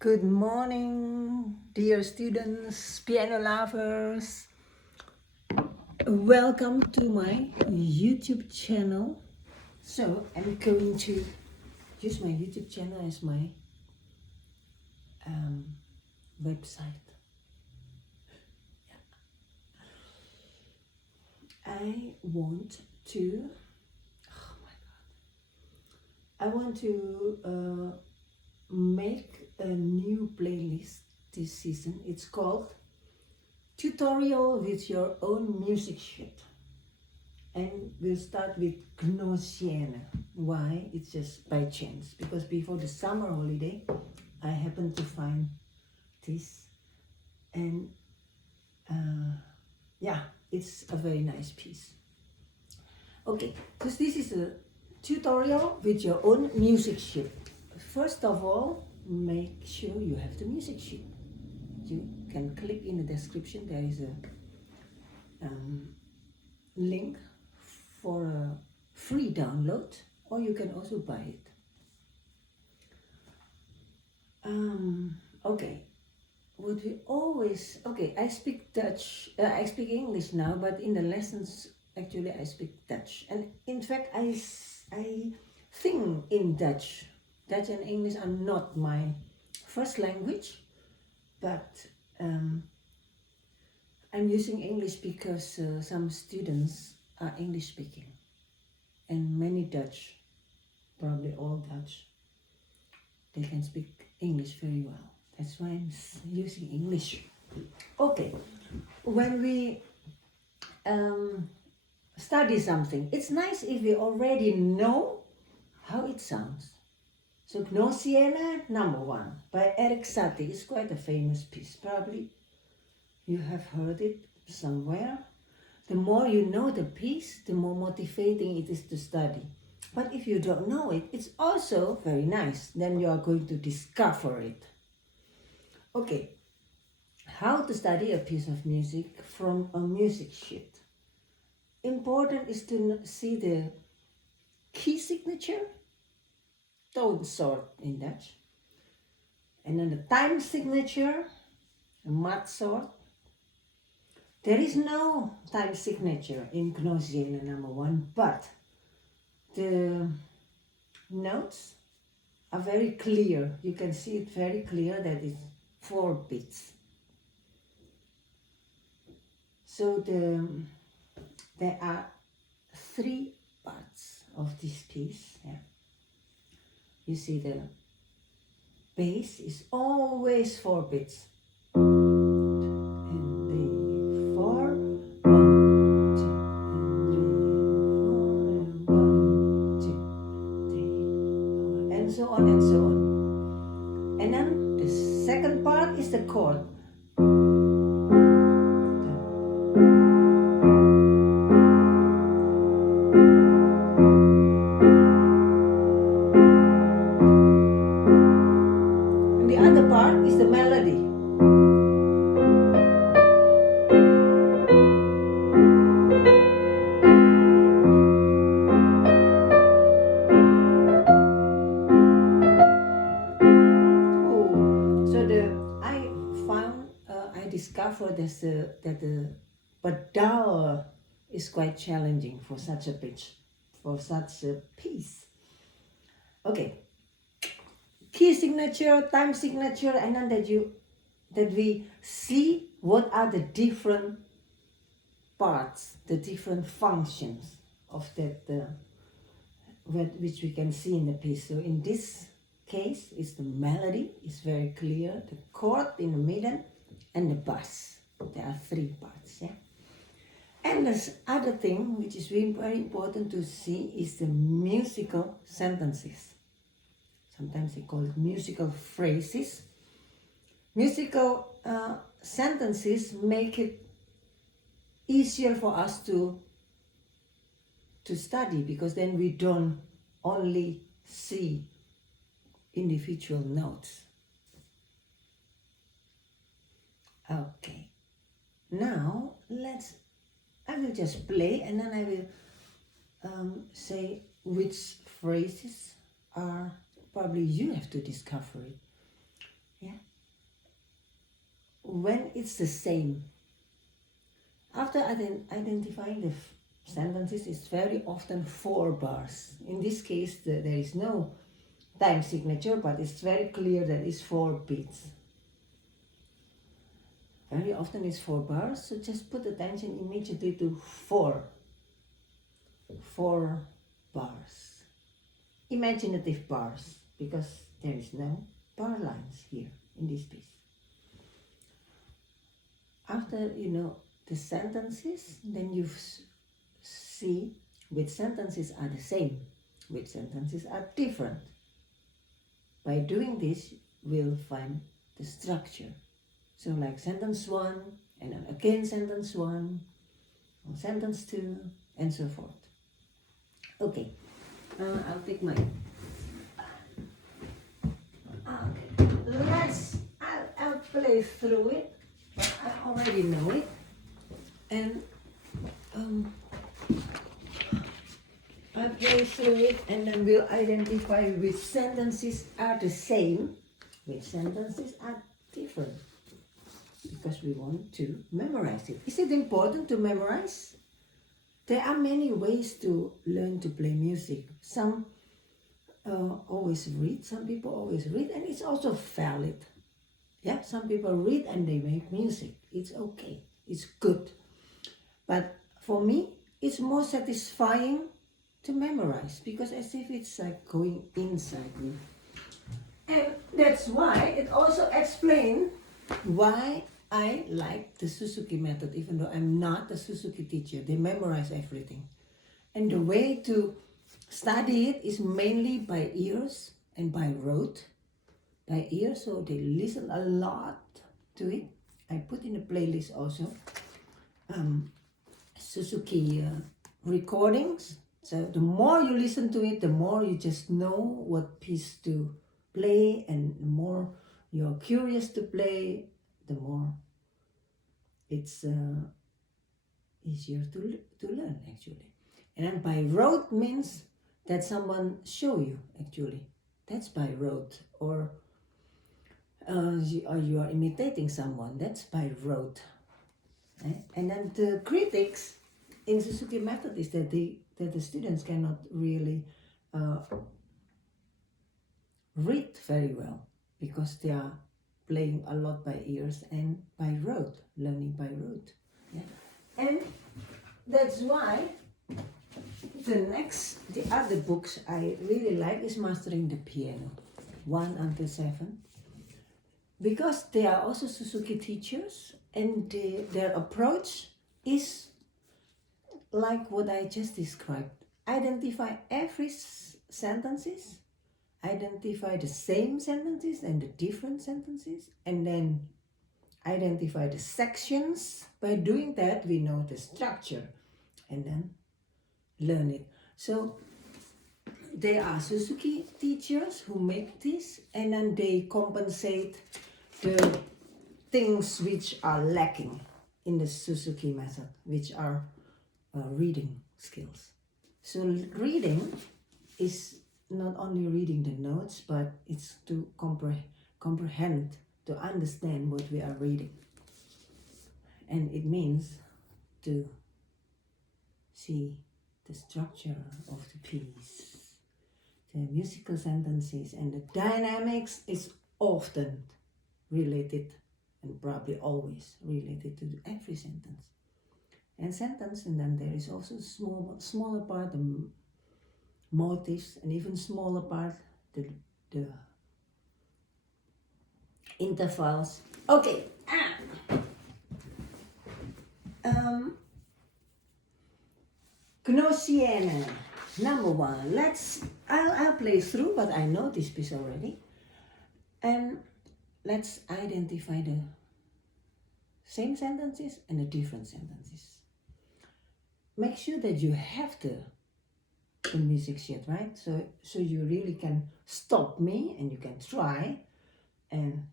Good morning, dear students, piano lovers. Welcome to my YouTube channel. So I'm going to use my YouTube channel as my website. I want to, oh my God, I want to make a new playlist this season. It's called Tutorial with Your Own Music Sheet. And we'll start with Gnossienne. Why? It's just by chance. Because before the summer holiday, I happened to find this. And yeah, it's a very nice piece. Okay, so this is a tutorial with your own music sheet. First of all, make sure you have the music sheet. You can click in the description. There is a link for a free download, or you can also buy it. Okay, what we always, okay, I speak Dutch, I speak English now, but in the lessons, actually I speak Dutch. And in fact, I sing in Dutch. Dutch and English are not my first language, but I'm using English because some students are English speaking, and many Dutch, probably all Dutch, they can speak English very well. That's why I'm using English. Okay, when we study something, it's nice if we already know how it sounds. So Gnossienne number 1 by Satie is quite a famous piece. Probably you have heard it somewhere. The more you know the piece, the more motivating it is to study. But if you don't know it, it's also very nice. Then you are going to discover it. Okay, how to study a piece of music from a music sheet. Important is to see the key signature, tone sort in Dutch, and then the time signature, mat sort. There is no time signature in Gnossienne number 1, but the notes are very clear. You can see it very clear that it's 4 beats. So there are 3 parts of this piece. Yeah. You see the bass is always 4 beats. And 3, 4, 1, 2, and 3, 4, and 1, 2, 3, 4, and so on and so on. And then the second part is the chord. And the other part is the melody. I discovered that the pedal is quite challenging for such a pitch, for such a piece. Okay, key signature, time signature, and then that we see what are the different parts, the different functions of that which we can see in the piece. So in this case, it's the melody, it's very clear, the chord in the middle, and the bass. There are 3 parts, yeah. And this other thing which is very important to see is the musical sentences. Sometimes they call it musical phrases. Musical sentences make it easier for us to study, because then we don't only see individual notes. Okay, now I will just play, and then I will say which phrases are, probably you have to discover it. Yeah. When it's the same. After identifying the sentences, it's very often 4 bars. In this case, there is no time signature, but it's very clear that it's 4 beats. Very often it's 4 bars, so just put attention immediately to 4 bars. Imaginative bars, because there is no bar lines here in this piece. After you know the sentences, then you see which sentences are the same, which sentences are different. By doing this, we'll find the structure. So like sentence 1, and then again sentence 1, and sentence 2, and so forth. Okay, I'll take my... Okay, I'll play through it. I already know it. And I'll play through it, and then we'll identify which sentences are the same, which sentences are different. Because we want to memorize it. Is it important to memorize? There are many ways to learn to play music. Some always read, some people always read, and it's also valid. Yeah, some people read and they make music. It's okay, it's good. But for me, it's more satisfying to memorize, because as if it's like going inside me. And that's why it also explains why I like the Suzuki method, even though I'm not a Suzuki teacher. They memorize everything. And the way to study it is mainly by ears and by rote. By ear, so they listen a lot to it. I put in a playlist also Suzuki recordings. So the more you listen to it, the more you just know what piece to play, and the more you're curious to play, the more it's easier to learn actually. And then by rote means that someone show you actually. That's by rote. Or you are imitating someone. That's by rote. And then the critics in Suzuki method is that the students cannot really read very well, because they are playing a lot by ears and by rote, learning by rote. Yeah. And that's why the other books I really like is Mastering the Piano, 1 until 7. Because they are also Suzuki teachers, and their approach is like what I just described. Identify every sentences, identify the same sentences and the different sentences, and then identify the sections. By doing that, we know the structure, and then learn it. So they are Suzuki teachers who make this, and then they compensate the things which are lacking in the Suzuki method, which are reading skills. So reading is not only reading the notes, but it's to comprehend, to understand what we are reading. And it means to see the structure of the piece, the musical sentences, and the dynamics is often related, and probably always related to every sentence. And then there is also smaller part, the motives, and even smaller part, the intervals. Okay. Gnossienne, number 1. I'll play through, but I know this piece already. And let's identify the same sentences and the different sentences. Make sure that you have the music sheet, right? So you really can stop me and you can try, and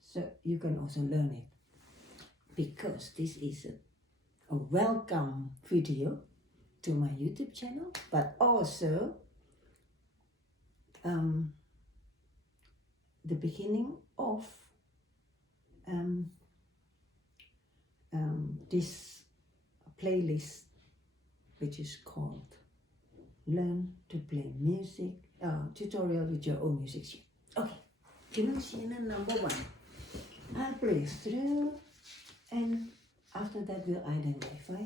so you can also learn it. Because this is a welcome video to my YouTube channel, but also the beginning of this playlist, which is called Learn to Play Music Tutorial with Your Own Music Sheet. Okay, Gnossienne number 1. I'll play through, and after that we'll identify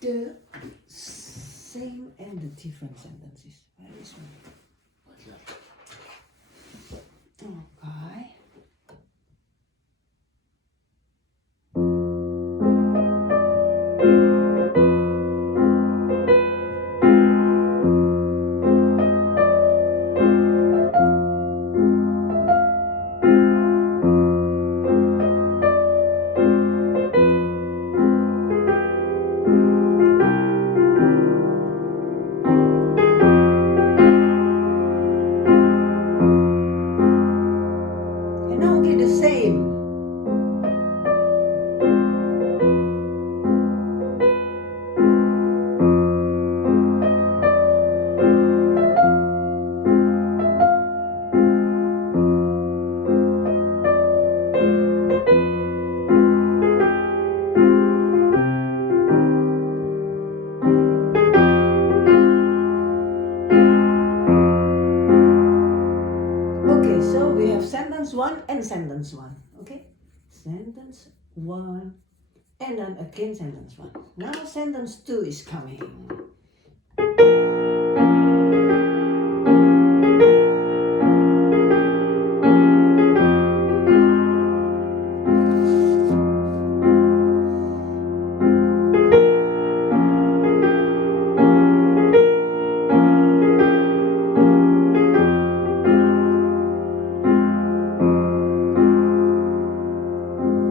the same and the different sentences. Where is one? Okay. And now get the same. Okay, so we have sentence 1 and sentence 1. Okay, sentence 1 and then again sentence 1. Now sentence 2 is coming.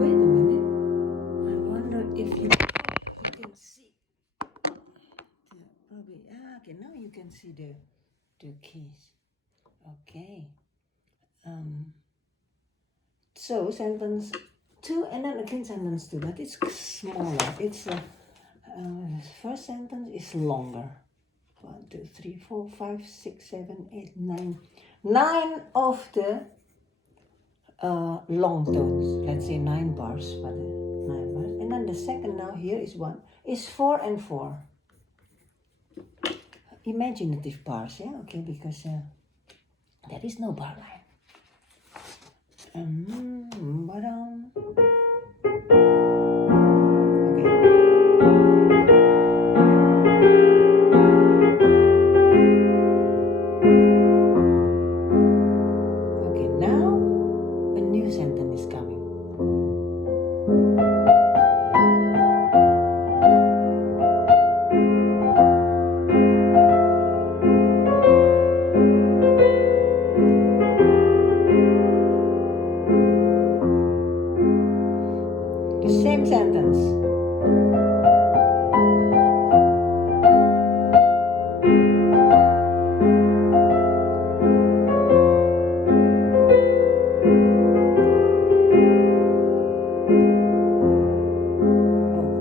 Wait a minute. I wonder if you can see. Probably. Okay, now you can see the keys. Okay. So sentence 2 and then again sentence 2, but it's smaller. It's first sentence is longer. 1, 2, 3, 4, 5, 6, 7, 8, 9. 9 of the long tones. Let's say 9 bars, but 9 bars. And then the second now here is 1 is 4 and 4. Imaginative bars, yeah, okay, because there is no bar line. Okay, now a new sentence is coming. The same sentence.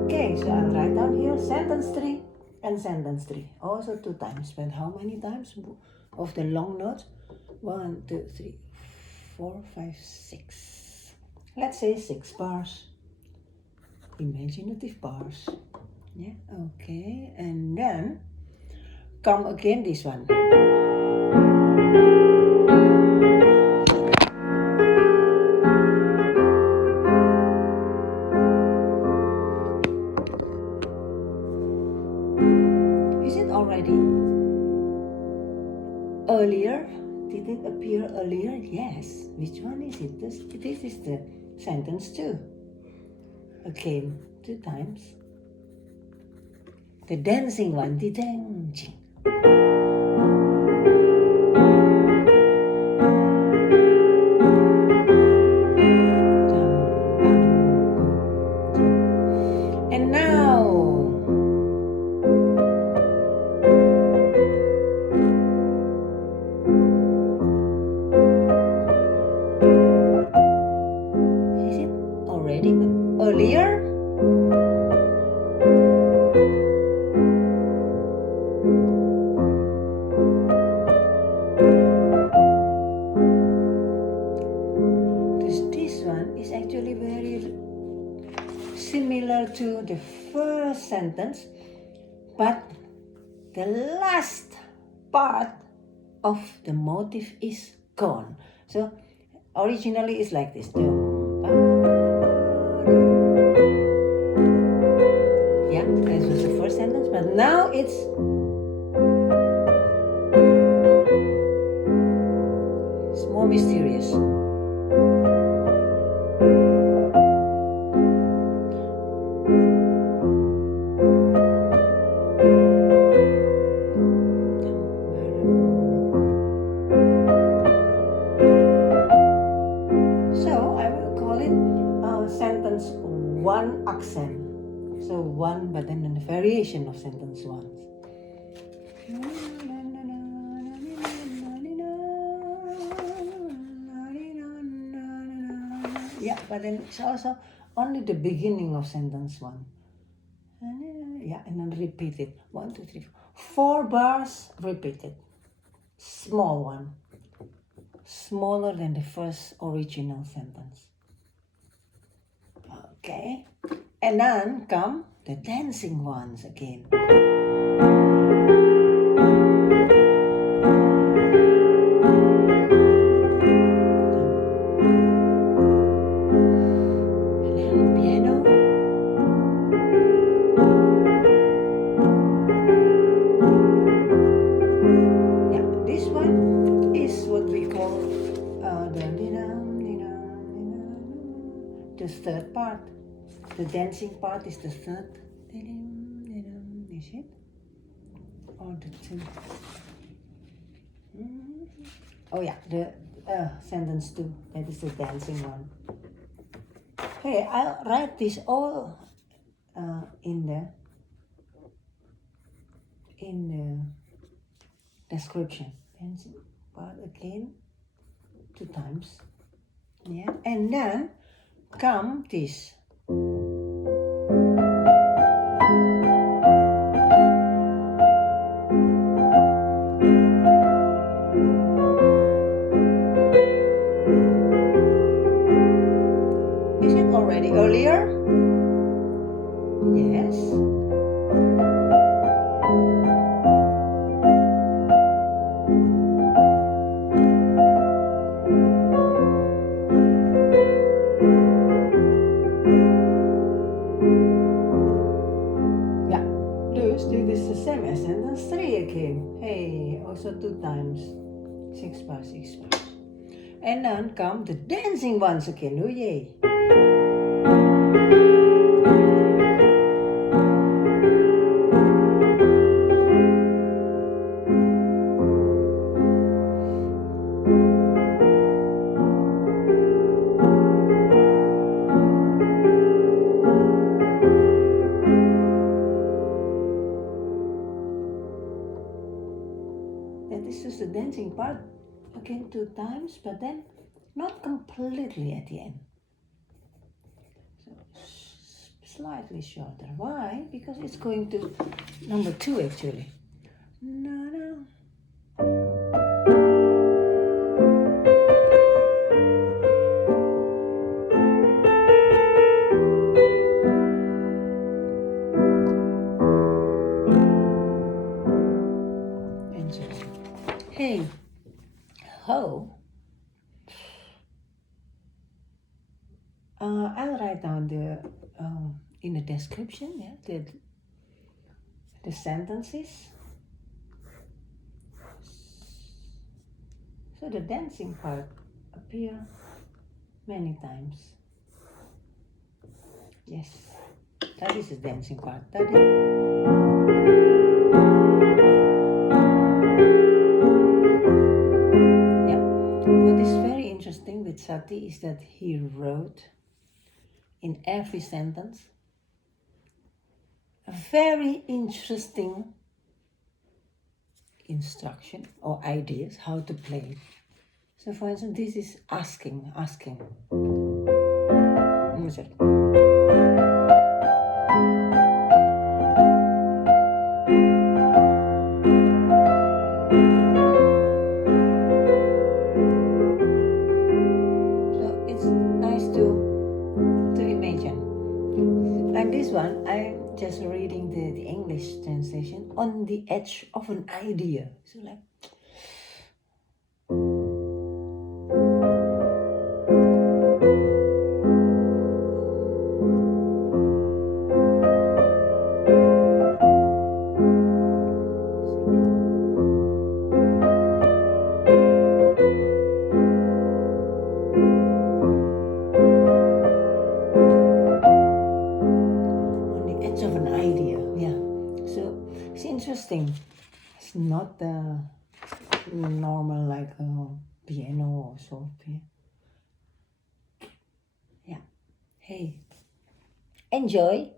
Okay, so I'll write down here sentence 3 and sentence 3. Also 2 times, but how many times of the long notes? 1, 2, 3, 4, 5, 6. Let's say 6 bars. Imaginative bars. Yeah, okay, and then come again this one. Is it already earlier? Did it appear earlier? Yes. Which one is it? This is the sentence 2. Okay, 2 times. The dancing one, the dancing. And now, is it already earlier? to the first sentence, but the last part of the motif is gone. So originally it's like this. Yeah, this was the first sentence, but now it's more mysterious. So I will call it sentence one accent. So one, but then a variation of sentence ones. Yeah, but then it's also only the beginning of sentence one. Yeah, and then repeat it. 1, 2, 3, 4 bars repeated. Small one. Smaller than the first original sentence. Okay. And then come the dancing ones again. The third part. The dancing part is the third. Is it? Or the two? Oh yeah, the sentence 2. That is the dancing one. Okay, I'll write this all in the description. Dancing part again 2 times. Yeah, and then come this. Is it already earlier? Yes. This is the same as sentence 3 again. Hey, also 2 times. 6 bars, 6 bars. And then come the dancing ones again. Oh yay. This is the dancing part again 2 times, but then not completely at the end. So slightly shorter. Why? Because it's going to number 2 actually. Hey, ho. I'll write down the in the description, yeah, the sentences. So the dancing part appear many times. Yes, that is the dancing part. That is. What is very interesting with Satie is that he wrote in every sentence a very interesting instruction or ideas how to play it. So for instance, this is asking. was reading the English translation, on the edge of an idea. So like, on the edge of an idea. Yeah. So it's interesting. It's not the normal like piano or so. Yeah. Hey, enjoy.